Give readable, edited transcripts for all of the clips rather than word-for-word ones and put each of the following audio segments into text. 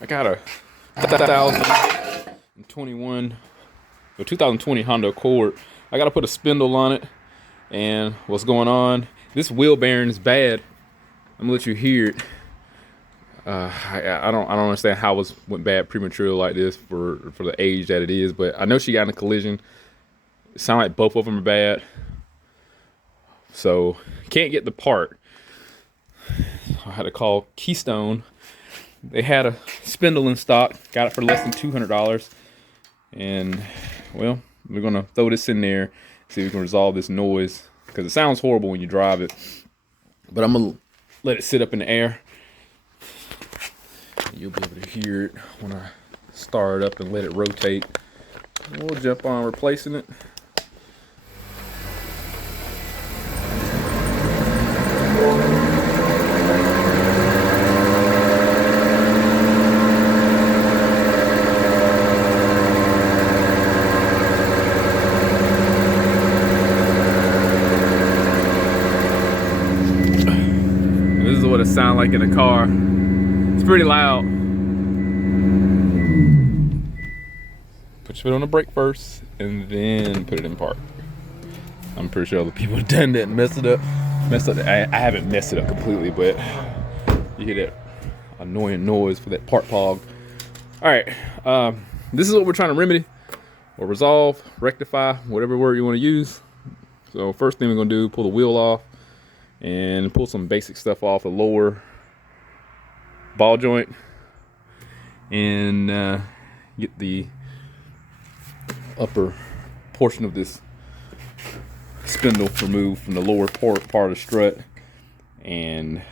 I got a 2021 or 2020 Honda Accord. I gotta put a spindle on it. And what's going on? This wheel bearing is bad. I'm gonna let you hear it. I don't understand how it went bad prematurely like this for the age that it is. But I know she got in a collision. It sounds like both of them are bad. So can't get the part. I had to call Keystone. They had a spindle in stock. Got it for less than $200. And well, we're gonna throw this in there, see if we can resolve this noise, because it sounds horrible when you drive it. But I'm gonna let it sit up in the air. You'll be able to hear it when I start it up and let it rotate. And we'll jump on replacing it. This is what it sounds like in the car. It's pretty loud. Put your foot on the brake first and then put it in park. I'm pretty sure other people have done that and messed up. I haven't messed it up completely, but you hear that annoying noise for that part pog. All right, this is what we're trying to remedy or resolve, rectify, whatever word you want to use. So first thing we're gonna do, pull the wheel off and pull some basic stuff off the lower ball joint and get the upper portion of this spindle removed from the lower part of the strut, and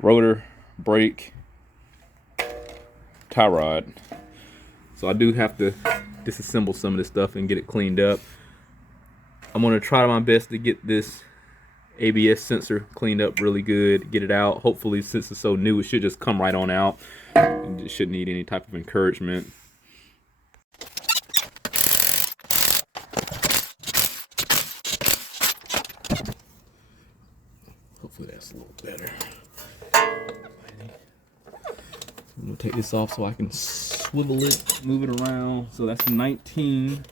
rotor, brake, tie rod. So I do have to disassemble some of this stuff and get it cleaned up. I'm going to try my best to get this ABS sensor cleaned up really good, get it out. Hopefully, since it's so new, it should just come right on out. It shouldn't need any type of encouragement. Hopefully that's a little better. I'm gonna take this off so I can swivel it, move it around. So that's 19.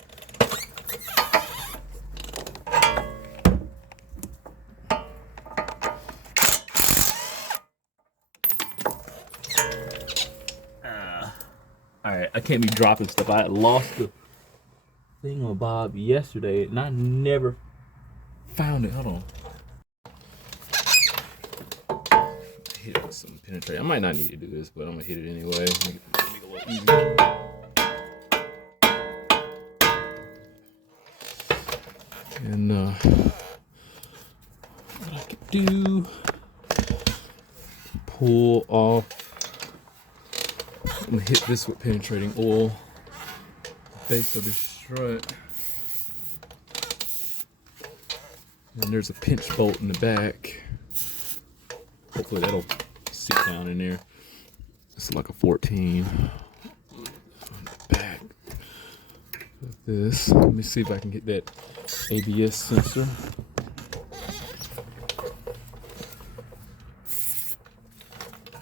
Alright, I can't be dropping stuff. I lost the thing on Bob yesterday and I never found it. Hold on. Hit it with some penetrate. I might not need to do this, but I'm gonna hit it anyway. Make it a little easier. And what I could do, pull off. I'm gonna hit this with penetrating oil, base of the strut. And there's a pinch bolt in the back. Hopefully that'll sit down in there. It's like a 14 on the back of this. Let me see if I can get that ABS sensor.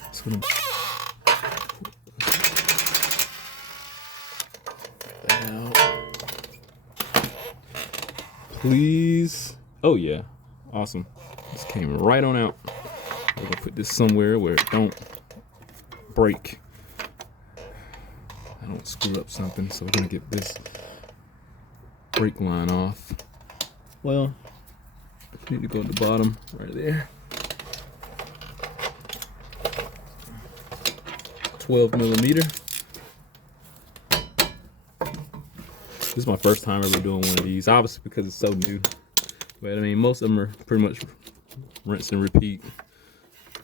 It's gonna please. Oh yeah, awesome. This came right on out. We're gonna put this somewhere where it don't break. I don't screw up something, so we're gonna get this brake line off. Well, I need to go to the bottom right there. 12 millimeter. This is my first time ever doing one of these, obviously because it's so new. But I mean, most of them are pretty much rinse and repeat.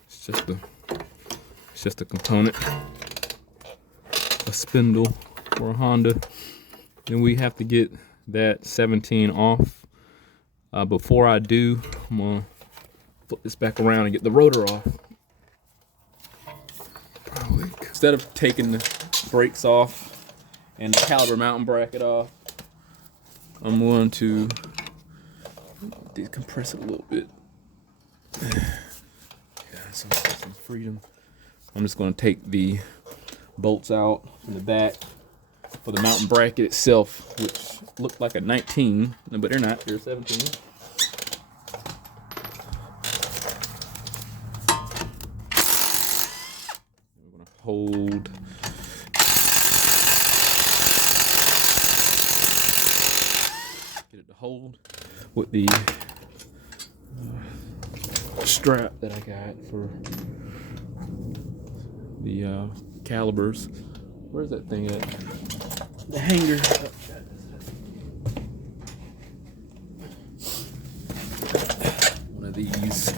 It's just a component, a spindle for a Honda. Then we have to get that 17 off. Before I do, I'm gonna flip this back around and get the rotor off. Probably. Instead of taking the brakes off and the caliper mounting bracket off, I'm going to decompress it a little bit. Yeah, some freedom I'm just going to take the bolts out from the back for the mounting bracket itself, which looked like a 19, but they're not. They're 17. We're going to hold. Get it to hold with the strap that I got for the calibers. Where's that thing at? The hanger. One of these.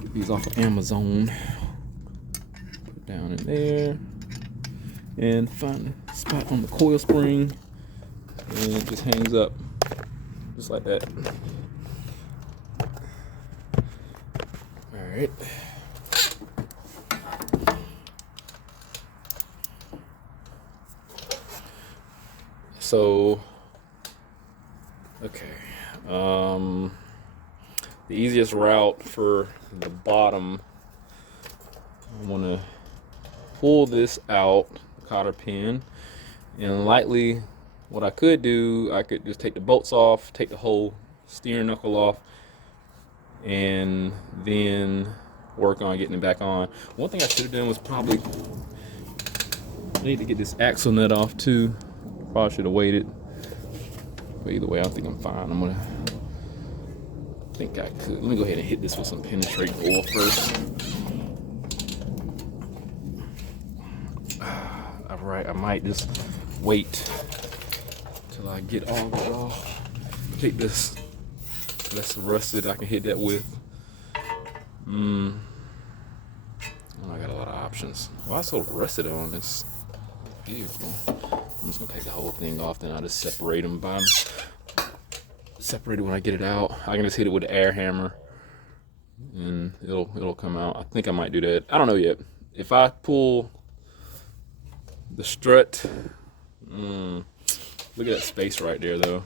Get these off of Amazon. Put it down in there. And find a spot on the coil spring. And it just hangs up. Just like that. Alright. So, okay, the easiest route for the bottom, I want to pull this out, the cotter pin, and lightly, what I could do, I could just take the bolts off, take the whole steering knuckle off, and then work on getting it back on. One thing I should have done was probably, I need to get this axle nut off too. Probably should have waited, but either way I think I'm fine. I think I could. Let me go ahead and hit this with some penetrating oil first. Alright, I might just wait till I get all of it off. Take this less rusted I can hit that with. I got a lot of options. Why so rusted on this vehicle? I'm just gonna take the whole thing off, then I'll just separate them separate it when I get it out. I can just hit it with the air hammer and it'll come out. I think I might do that. I don't know yet. If I pull the strut, look at that space right there though.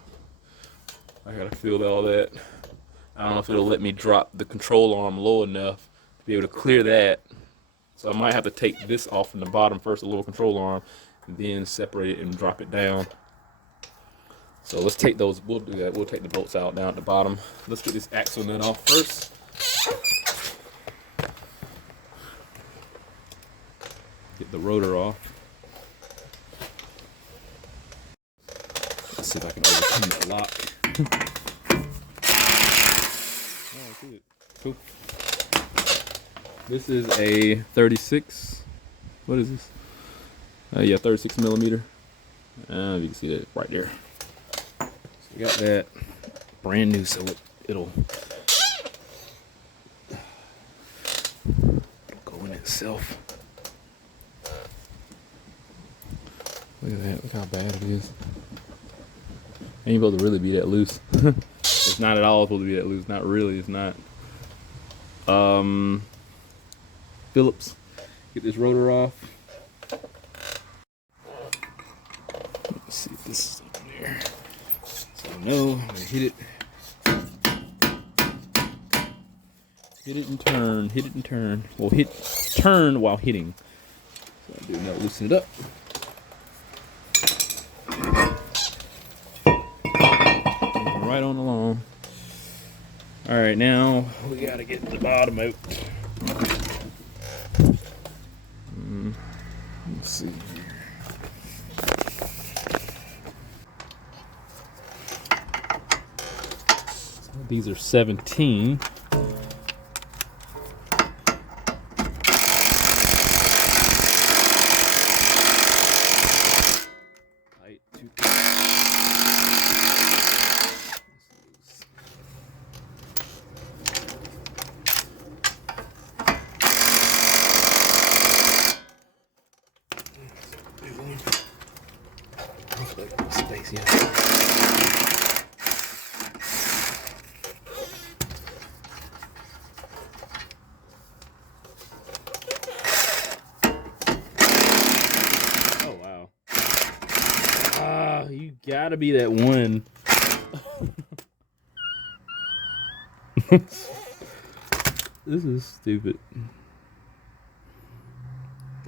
I gotta feel all that. I don't know if it'll let me drop the control arm low enough to be able to clear that. So I might have to take this off from the bottom first, the little control arm, and then separate it and drop it down. So let's take those, we'll do that. We'll take the bolts out down at the bottom. Let's get this axle nut off first. Get the rotor off. Let's see if I can overcome that lock. Oh, good. Cool. This is a 36. What is this? Yeah, 36 millimeter. You can see that right there. So we got that brand new, so it'll go in itself. Look at that. Look how bad it is. Ain't supposed to really be that loose. It's not at all supposed to be that loose. Not really. It's not. Phillips. Get this rotor off. Let's see if this is up there. So no, I'm gonna hit it. Hit it and turn. Hit it and turn. Well, turn while hitting. So I do now loosen it up. Right on along. All right, now we gotta get the bottom out. Let's see here. So these are 17. Space, yeah. Oh wow. You gotta be that one. This is stupid.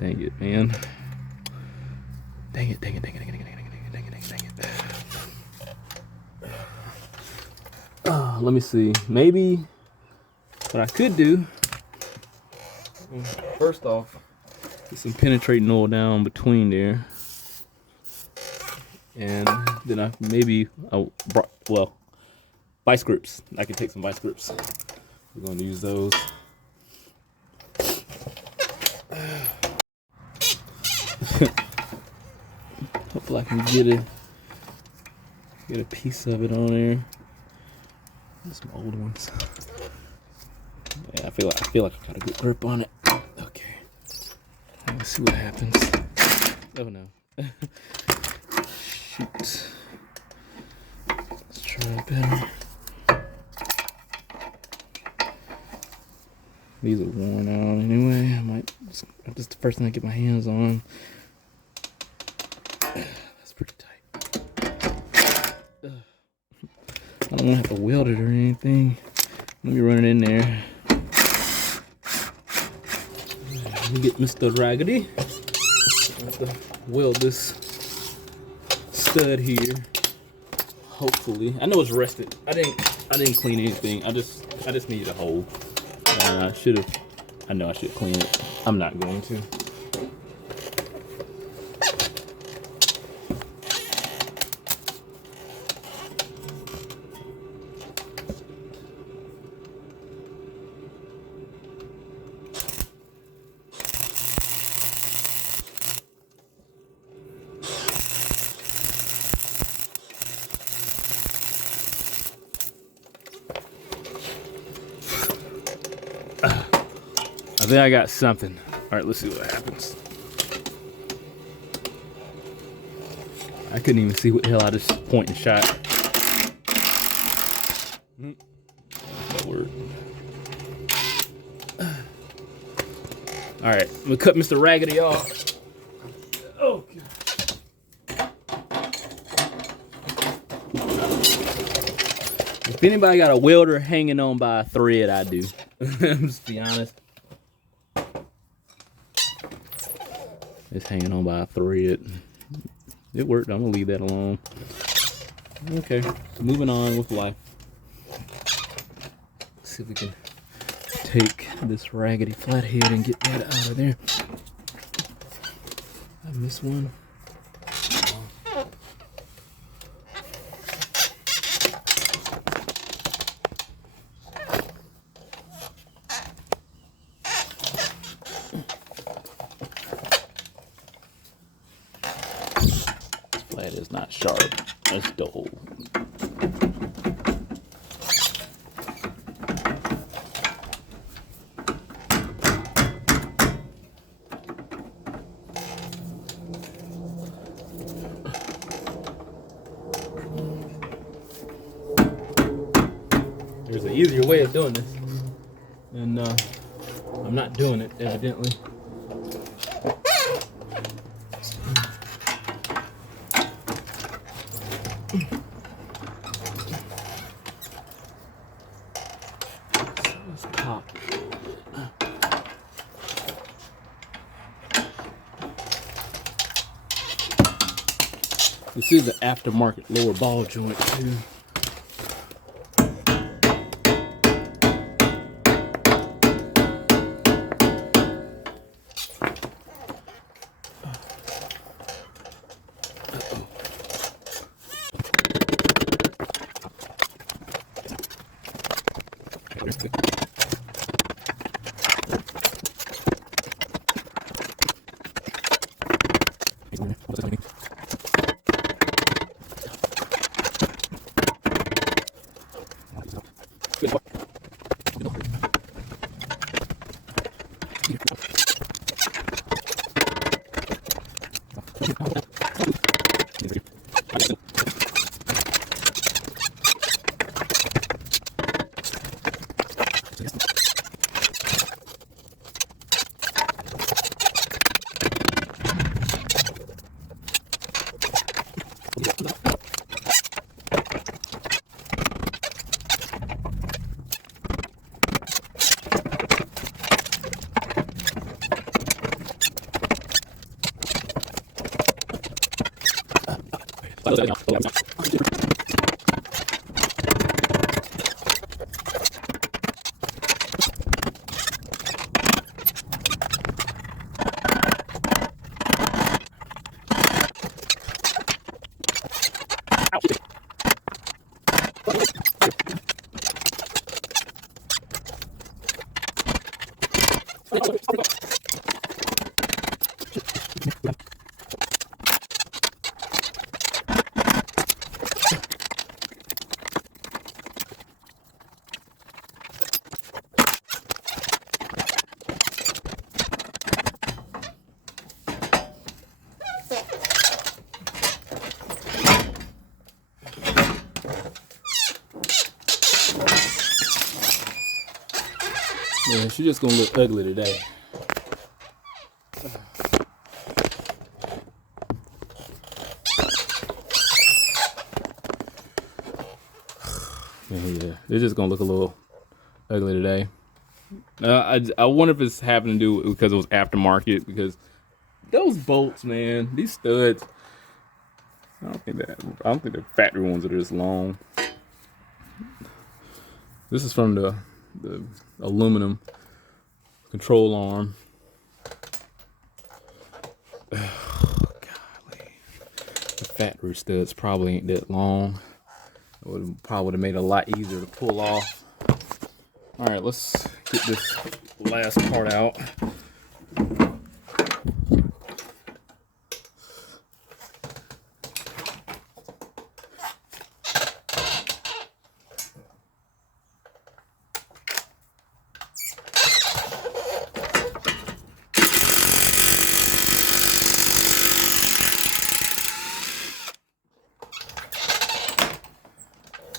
Dang it, man. Dang it, dang it, dang it, dang it, dang it, dang it, dang it, dang it, dang it. Let me see. Maybe what I could do, first off, get some penetrating oil down between there. And then vice grips. I can take some vice grips. We're going to use those. Hopefully I can get a piece of it on there. There's some old ones. Yeah, I feel like I got a good grip on it. Okay. Let's see what happens. Oh no. Shoot. Let's try it better. These are worn out anyway. Just the first thing I get my hands on. That's pretty tight. I don't want to have to weld it or anything. Let me run it in there. Let me get Mr. Raggedy. I have to weld this stud here. Hopefully, I know it's rusted. I didn't clean anything. I just needed a hole. I know I should clean it. I'm not going to. I think I got something. All right, let's see what happens. I couldn't even see what the hell I just point and shot. That worked. All right, I'm gonna cut Mr. Raggedy off. Oh, God. If anybody got a welder hanging on by a thread, I do. Just be honest. It's hanging on by a thread. It worked. I'm gonna leave that alone. Okay, moving on with life. Let's see if we can take this raggedy flathead and get that out of there. I missed one. Flat is not sharp. That's dull. There's an easier way of doing this, and I'm not doing it, evidently. Let's pop. This is the aftermarket lower ball joint too. Yeah, she's just gonna look ugly today. Yeah, they're just gonna look a little ugly today. I wonder if it's having to do because it was aftermarket. Because those bolts, man, these studs. I don't think the factory ones are this long. This is from the aluminum control arm. Oh, golly. The factory studs probably ain't that long. It probably would have made it a lot easier to pull off. All right, let's get this last part out.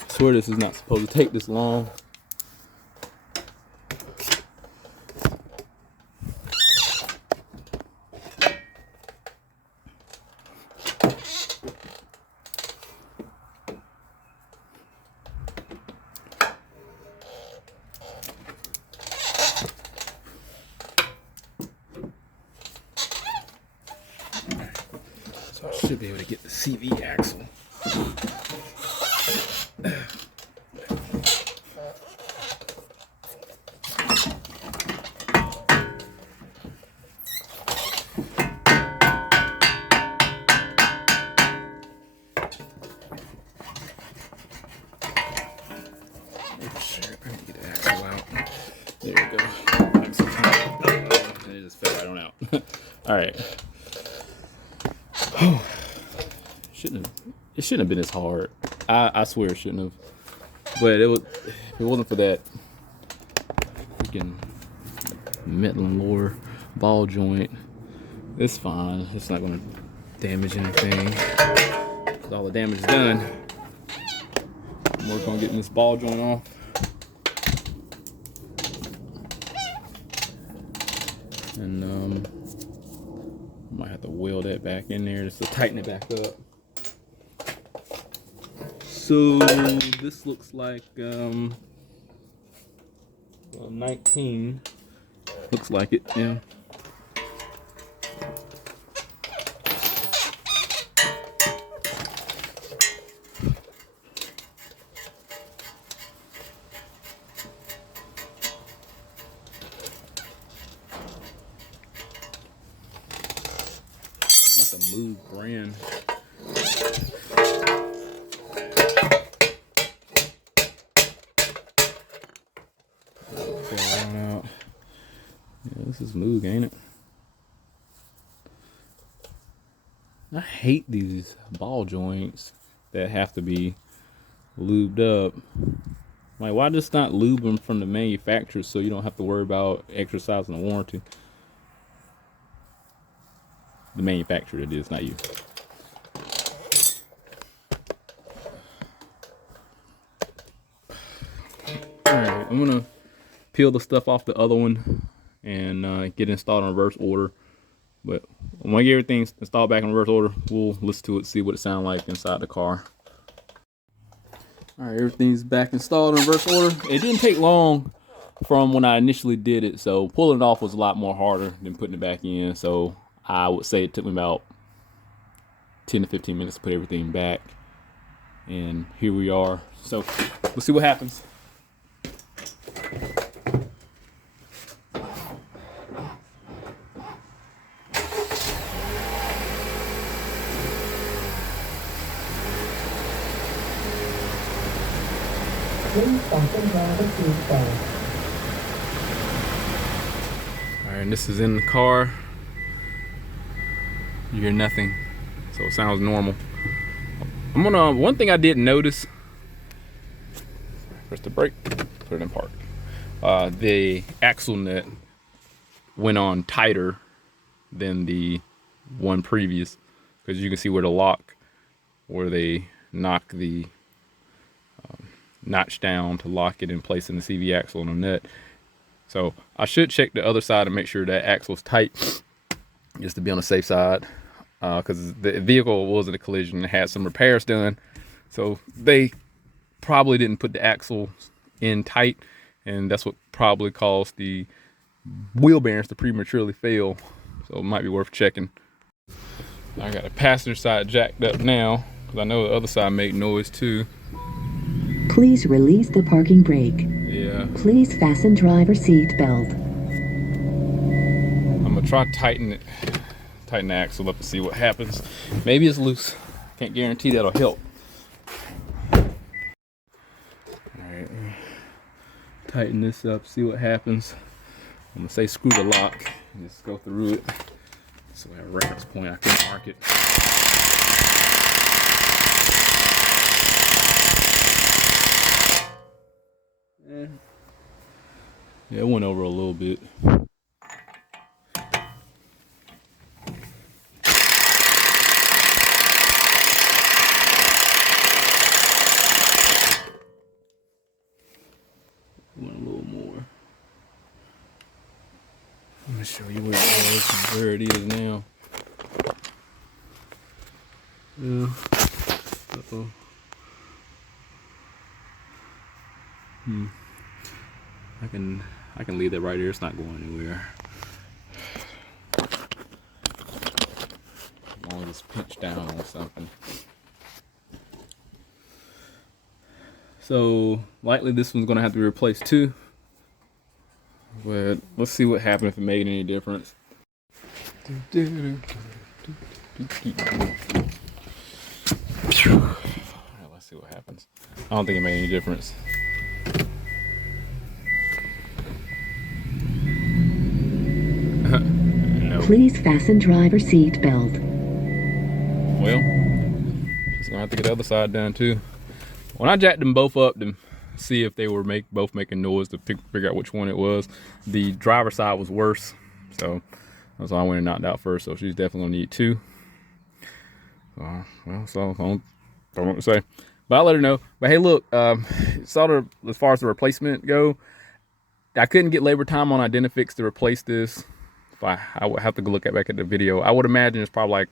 I swear this is not supposed to take this long. So I should be able to get the CV axle. There we go. And it just fell right on out. All right. It shouldn't have been as hard. I swear it shouldn't have. But it was. If it wasn't for that freaking metal and lower ball joint, it's fine. It's not gonna damage anything. 'Cause all the damage is done. Work on getting this ball joint off. And I might have to weld that back in there just to tighten it back up. So this looks like 19. Looks like it, yeah. Like a Move brand. Out. Yeah, this is Moog, ain't it? I hate these ball joints that have to be lubed up. Like, why just not lube them from the manufacturer so you don't have to worry about exercising the warranty? The manufacturer, it is, not you. Alright, I'm gonna peel the stuff off the other one and get it installed in reverse order. But when I get everything installed back in reverse order, we'll listen to it, see what it sounds like inside the car. Alright, everything's back installed in reverse order. It didn't take long from when I initially did it, so pulling it off was a lot more harder than putting it back in. So I would say it took me about 10 to 15 minutes to put everything back. And here we are. So let's see what happens. Alright, and this is in the car. You hear nothing, so it sounds normal. One thing I didn't notice, press the brake, put it in park. The axle nut went on tighter than the one previous, because you can see where the lock, where they knock the notch down to lock it in place in the CV axle on the nut. So I should check the other side and make sure that axle's tight, just to be on the safe side, because the vehicle was in a collision and had some repairs done, so they probably didn't put the axle in tight, and that's what probably caused the wheel bearings to prematurely fail. So it might be worth checking. I got a passenger side jacked up now, because I know the other side made noise too. Please release the parking brake. Yeah. Please fasten driver seat belt. I'm gonna try to tighten the axle up and see what happens. Maybe it's loose. Can't guarantee that'll help. Alright. Tighten this up, see what happens. I'm gonna say screw the lock and just go through it. So I have a reference point I can mark it. Yeah, it went over a little bit. Went a little more. Let me show you where it was and where it is now. Yeah. Uh-oh. I can leave that right here. It's not going anywhere. As long as it's pinched down on something. So likely this one's gonna have to be replaced too. But let's see what happened, if it made any difference. Alright, let's see what happens. I don't think it made any difference. No. Please fasten driver seat belt. Well, just gonna have to get the other side done too. When I jacked them both up to see if they were both making noise to figure out which one it was, the driver's side was worse, so that's why I went and knocked out first. So she's definitely gonna need two. Well, so I don't know what to say, but I'll let her know. But hey, look, sort of as far as the replacement go, I couldn't get labor time on Identifix to replace this. I would have to go look back at the video. I would imagine it's probably like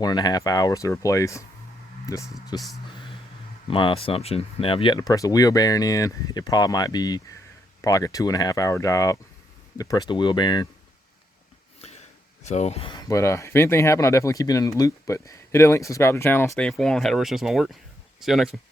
1.5 hours to replace. This is just my assumption. Now, if you have to press the wheel bearing in, it probably might be like a 2.5 hour job to press the wheel bearing. So, but if anything happened, I'll definitely keep you in the loop. But hit that link, subscribe to the channel, stay informed, how to rush into my work. See you next one.